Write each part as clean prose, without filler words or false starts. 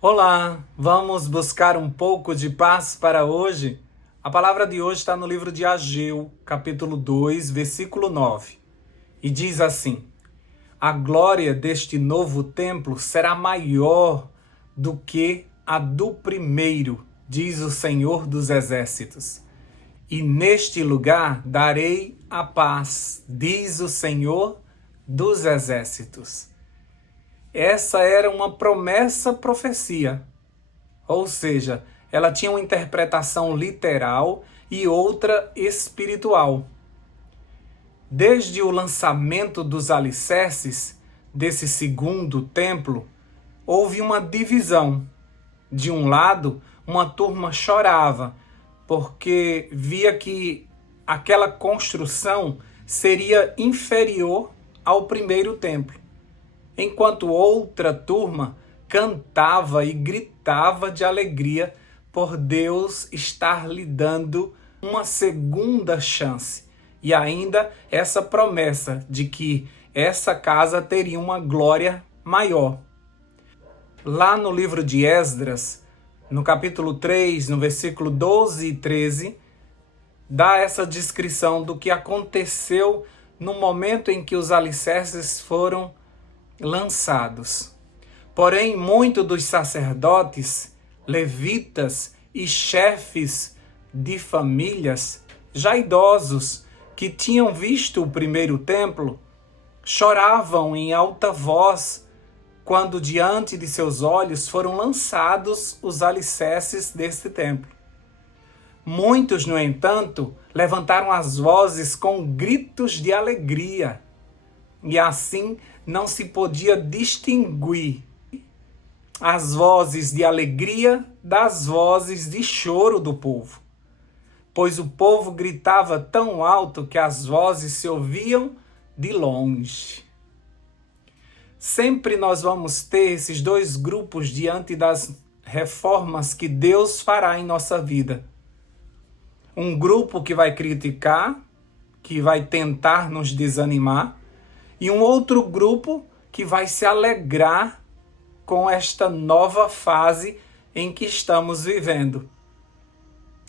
Olá, vamos buscar um pouco de paz para hoje? A palavra de hoje está no livro de Ageu, capítulo 2, versículo 9. E diz assim: A glória deste novo templo será maior do que a do primeiro, diz o Senhor dos Exércitos. E neste lugar darei a paz, diz o Senhor dos Exércitos. Essa era uma profecia, ou seja, ela tinha uma interpretação literal e outra espiritual. Desde o lançamento dos alicerces desse segundo templo, houve uma divisão. De um lado, uma turma chorava, porque via que aquela construção seria inferior ao primeiro templo, enquanto outra turma cantava e gritava de alegria por Deus estar lhe dando uma segunda chance. E ainda essa promessa de que essa casa teria uma glória maior. Lá no livro de Esdras, no capítulo 3, no versículo 12 e 13, dá essa descrição do que aconteceu no momento em que os alicerces foram lançados. Porém, muitos dos sacerdotes, levitas e chefes de famílias, já idosos, que tinham visto o primeiro templo, choravam em alta voz quando diante de seus olhos foram lançados os alicerces deste templo. Muitos, no entanto, levantaram as vozes com gritos de alegria, e assim não se podia distinguir as vozes de alegria das vozes de choro do povo, pois o povo gritava tão alto que as vozes se ouviam de longe. Sempre nós vamos ter esses dois grupos diante das reformas que Deus fará em nossa vida. Um grupo que vai criticar, que vai tentar nos desanimar, e um outro grupo que vai se alegrar com esta nova fase em que estamos vivendo.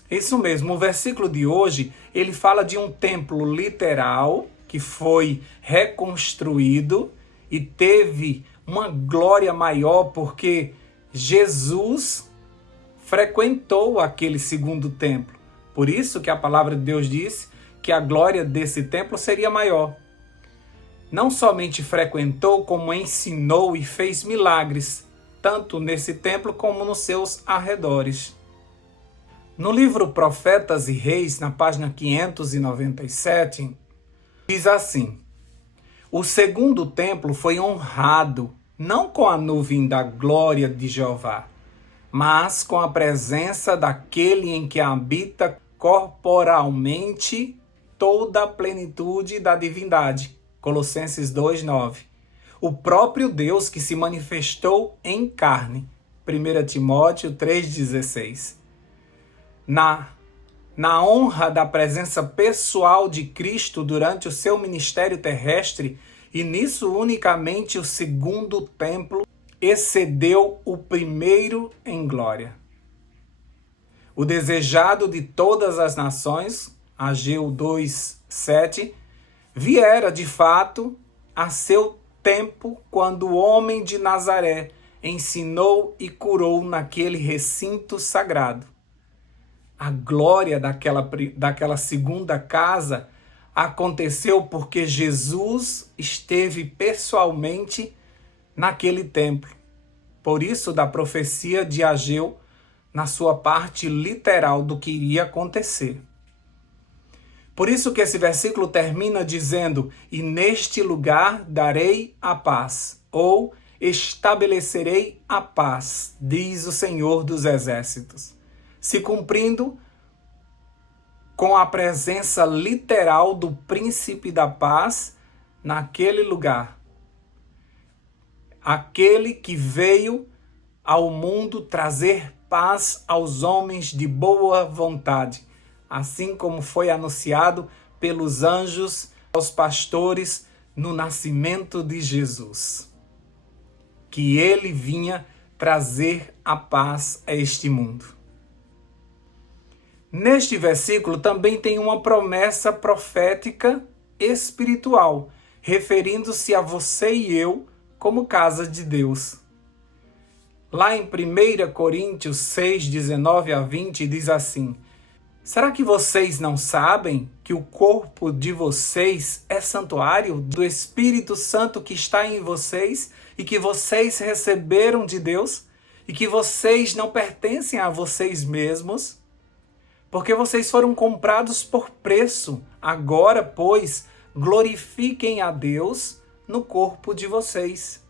Isso mesmo, o versículo de hoje, ele fala de um templo literal que foi reconstruído e teve uma glória maior porque Jesus frequentou aquele segundo templo. Por isso que a palavra de Deus diz que a glória desse templo seria maior. Não somente frequentou, como ensinou e fez milagres, tanto nesse templo como nos seus arredores. No livro Profetas e Reis, na página 597, diz assim: O segundo templo foi honrado, não com a nuvem da glória de Jeová, mas com a presença daquele em que habita corporalmente toda a plenitude da divindade. Colossenses 2:9. O próprio Deus que se manifestou em carne. 1 Timóteo 3:16. Na honra da presença pessoal de Cristo durante o seu ministério terrestre, e nisso unicamente o segundo templo excedeu o primeiro em glória. O desejado de todas as nações, Ageu 2:7, viera de fato a seu tempo quando o homem de Nazaré ensinou e curou naquele recinto sagrado. A glória daquela segunda casa aconteceu porque Jesus esteve pessoalmente naquele templo. Por isso, da profecia de Ageu, na sua parte literal do que iria acontecer. Por isso que esse versículo termina dizendo: e neste lugar darei a paz, ou estabelecerei a paz, diz o Senhor dos Exércitos, se cumprindo com a presença literal do príncipe da paz naquele lugar. Aquele que veio ao mundo trazer paz aos homens de boa vontade, assim como foi anunciado pelos anjos aos pastores no nascimento de Jesus. Que ele vinha trazer a paz a este mundo. Neste versículo também tem uma promessa profética espiritual, referindo-se a você e eu como casa de Deus. Lá em 1 Coríntios 6, 19 a 20, diz assim: será que vocês não sabem que o corpo de vocês é santuário do Espírito Santo que está em vocês e que vocês receberam de Deus e que vocês não pertencem a vocês mesmos? Porque vocês foram comprados por preço. Agora, pois, glorifiquem a Deus no corpo de vocês.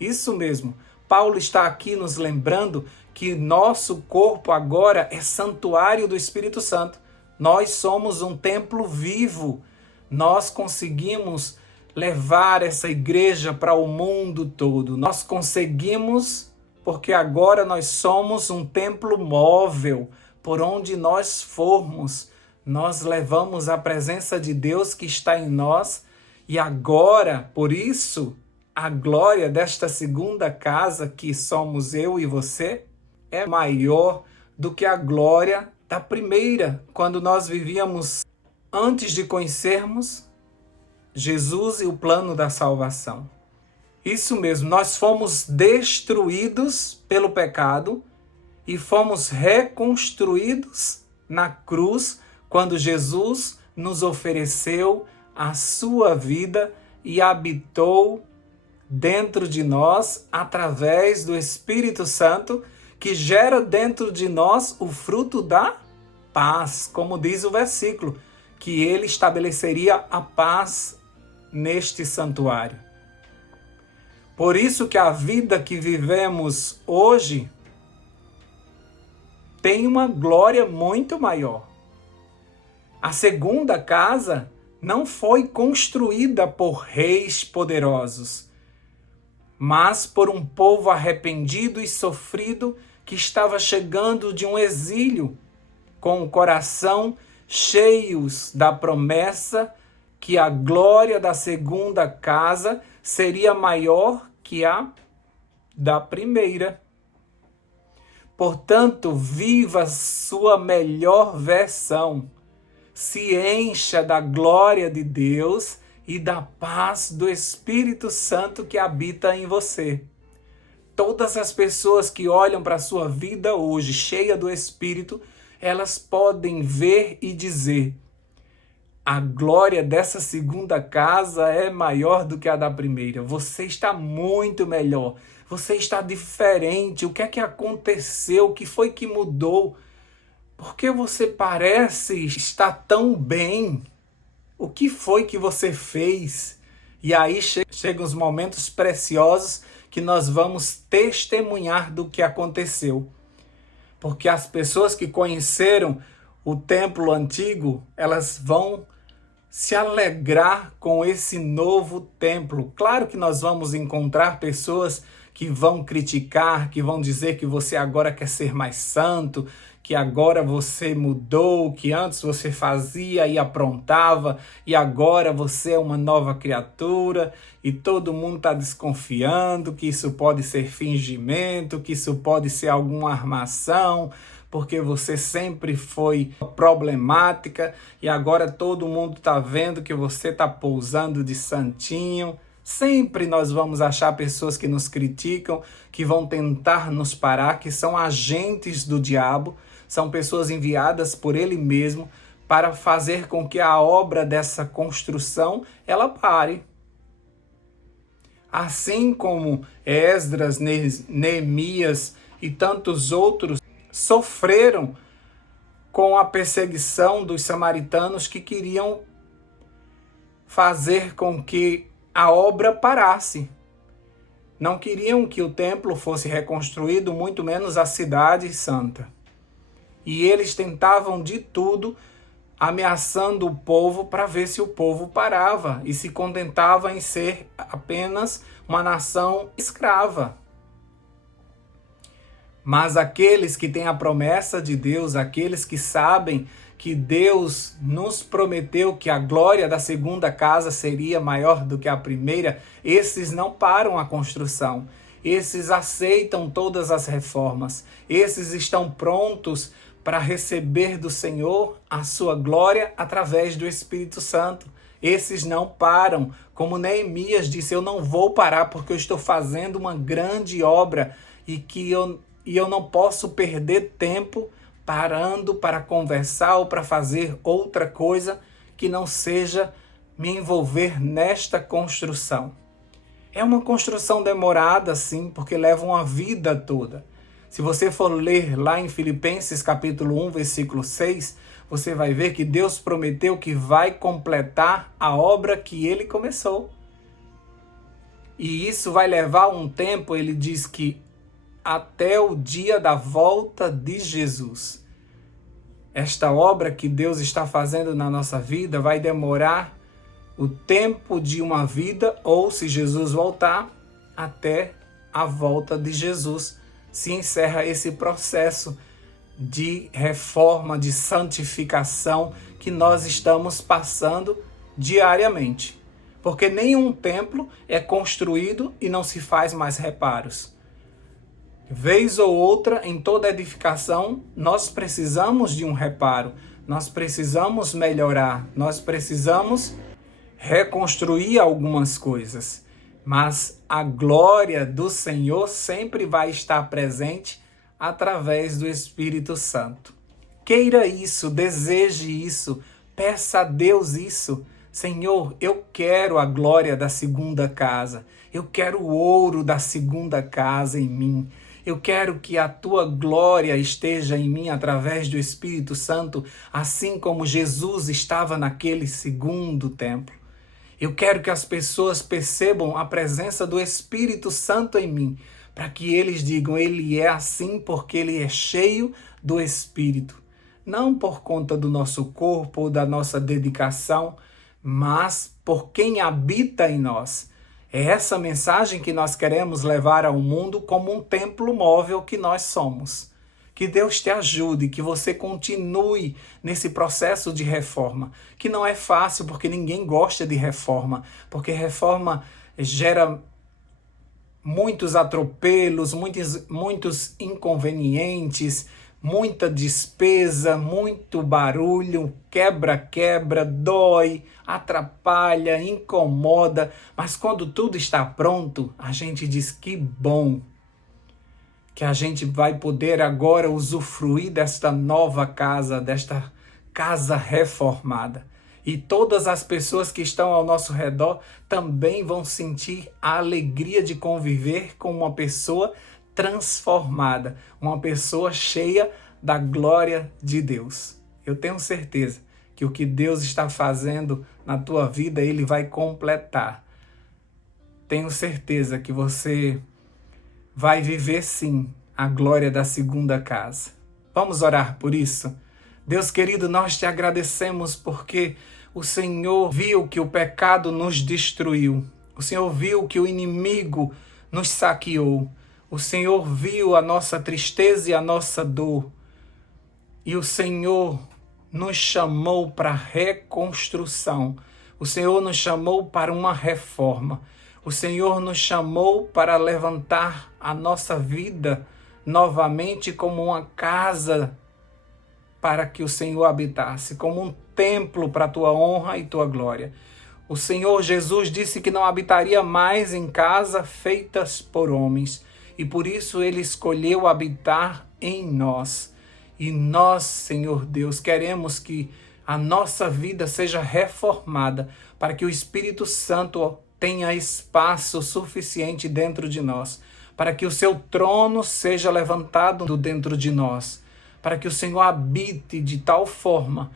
Isso mesmo. Paulo está aqui nos lembrando que nosso corpo agora é santuário do Espírito Santo. Nós somos um templo vivo. Nós conseguimos levar essa igreja para o mundo todo. Nós conseguimos porque agora nós somos um templo móvel. Por onde nós formos, nós levamos a presença de Deus que está em nós. E agora, por isso, a glória desta segunda casa, que somos eu e você, é maior do que a glória da primeira, quando nós vivíamos antes de conhecermos Jesus e o plano da salvação. Isso mesmo, nós fomos destruídos pelo pecado e fomos reconstruídos na cruz quando Jesus nos ofereceu a sua vida e habitou dentro de nós através do Espírito Santo, que gera dentro de nós o fruto da paz, como diz o versículo, que ele estabeleceria a paz neste santuário. Por isso que a vida que vivemos hoje tem uma glória muito maior. A segunda casa não foi construída por reis poderosos, mas por um povo arrependido e sofrido que estava chegando de um exílio, com o coração cheios da promessa que a glória da segunda casa seria maior que a da primeira. Portanto, viva sua melhor versão. Se encha da glória de Deus e da paz do Espírito Santo que habita em você. Todas as pessoas que olham para a sua vida hoje, cheia do Espírito, elas podem ver e dizer: a glória dessa segunda casa é maior do que a da primeira. Você está muito melhor. Você está diferente. O que é que aconteceu? O que foi que mudou? Por que você parece estar tão bem? O que foi que você fez? E aí chegam os momentos preciosos que nós vamos testemunhar do que aconteceu. Porque as pessoas que conheceram o templo antigo, elas vão se alegrar com esse novo templo. Claro que nós vamos encontrar pessoas que vão criticar, que vão dizer que você agora quer ser mais santo, que agora você mudou, que antes você fazia e aprontava e agora você é uma nova criatura e todo mundo está desconfiando que isso pode ser fingimento, que isso pode ser alguma armação, porque você sempre foi problemática e agora todo mundo está vendo que você está pousando de santinho. Sempre nós vamos achar pessoas que nos criticam, que vão tentar nos parar, que são agentes do diabo, são pessoas enviadas por ele mesmo para fazer com que a obra dessa construção ela pare. Assim como Esdras, Neemias e tantos outros sofreram com a perseguição dos samaritanos que queriam fazer com que a obra parasse. Não queriam que o templo fosse reconstruído, muito menos a cidade santa. E eles tentavam de tudo, ameaçando o povo para ver se o povo parava e se contentava em ser apenas uma nação escrava. Mas aqueles que têm a promessa de Deus, aqueles que sabem que Deus nos prometeu que a glória da segunda casa seria maior do que a primeira, esses não param a construção. esses aceitam todas as reformas, esses estão prontos para receber do Senhor a sua glória através do Espírito Santo. Esses não param, como Neemias disse, eu não vou parar porque eu estou fazendo uma grande obra e eu não posso perder tempo parando para conversar ou para fazer outra coisa que não seja me envolver nesta construção. É uma construção demorada, sim, porque leva uma vida toda. Se você for ler lá em Filipenses capítulo 1, versículo 6, você vai ver que Deus prometeu que vai completar a obra que ele começou. E isso vai levar um tempo, ele diz que até o dia da volta de Jesus. Esta obra que Deus está fazendo na nossa vida vai demorar o tempo de uma vida, ou se Jesus voltar, até a volta de Jesus. Se encerra esse processo de reforma, de santificação que nós estamos passando diariamente. Porque nenhum templo é construído e não se faz mais reparos. Vez ou outra, em toda edificação, nós precisamos de um reparo, nós precisamos melhorar, nós precisamos reconstruir algumas coisas. Mas a glória do Senhor sempre vai estar presente através do Espírito Santo. Queira isso, deseje isso, peça a Deus isso. Senhor, eu quero a glória da segunda casa, eu quero o ouro da segunda casa em mim. Eu quero que a tua glória esteja em mim através do Espírito Santo, assim como Jesus estava naquele segundo templo. Eu quero que as pessoas percebam a presença do Espírito Santo em mim, para que eles digam, ele é assim porque ele é cheio do Espírito. Não por conta do nosso corpo ou da nossa dedicação, mas por quem habita em nós. É essa mensagem que nós queremos levar ao mundo como um templo móvel que nós somos. Que Deus te ajude, que você continue nesse processo de reforma, que não é fácil porque ninguém gosta de reforma, porque reforma gera muitos atropelos, muitos inconvenientes, muita despesa, muito barulho, quebra, dói, atrapalha, incomoda, mas quando tudo está pronto, a gente diz que bom, que a gente vai poder agora usufruir desta nova casa, desta casa reformada. E todas as pessoas que estão ao nosso redor também vão sentir a alegria de conviver com uma pessoa transformada, uma pessoa cheia da glória de Deus. Eu tenho certeza que o que Deus está fazendo na tua vida, Ele vai completar. Tenho certeza que você vai viver sim a glória da segunda casa. Vamos orar por isso? Deus querido, nós te agradecemos porque o Senhor viu que o pecado nos destruiu. O Senhor viu que o inimigo nos saqueou. O Senhor viu a nossa tristeza e a nossa dor. E o Senhor nos chamou para reconstrução. O Senhor nos chamou para uma reforma. O Senhor nos chamou para levantar a nossa vida novamente como uma casa para que o Senhor habitasse, como um templo para a tua honra e tua glória. O Senhor Jesus disse que não habitaria mais em casa feitas por homens, e por isso Ele escolheu habitar em nós. E nós, Senhor Deus, queremos que a nossa vida seja reformada para que o Espírito Santo tenha espaço suficiente dentro de nós, para que o seu trono seja levantado dentro de nós, para que o Senhor habite de tal forma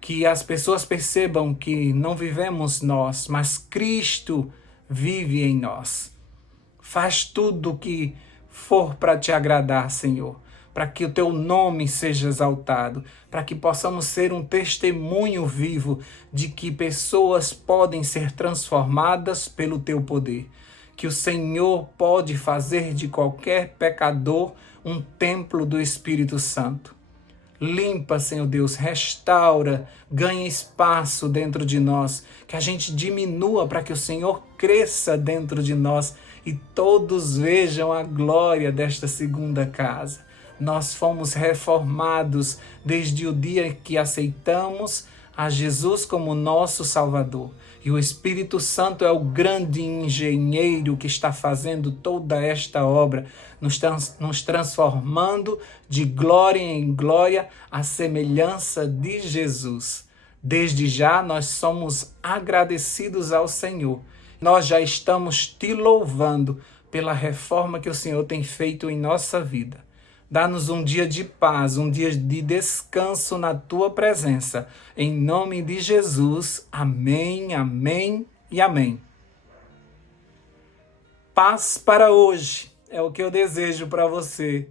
que as pessoas percebam que não vivemos nós, mas Cristo vive em nós. Faz tudo o que for para te agradar, Senhor, para que o teu nome seja exaltado, para que possamos ser um testemunho vivo de que pessoas podem ser transformadas pelo teu poder, que o Senhor pode fazer de qualquer pecador um templo do Espírito Santo. Limpa, Senhor Deus, restaura, ganha espaço dentro de nós, que a gente diminua para que o Senhor cresça dentro de nós e todos vejam a glória desta segunda casa. Nós fomos reformados desde o dia que aceitamos a Jesus como nosso Salvador. E o Espírito Santo é o grande engenheiro que está fazendo toda esta obra, nos transformando de glória em glória à semelhança de Jesus. Desde já nós somos agradecidos ao Senhor. Nós já estamos te louvando pela reforma que o Senhor tem feito em nossa vida. Dá-nos um dia de paz, um dia de descanso na tua presença. Em nome de Jesus. Amém, amém e amém. Paz para hoje é o que eu desejo para você.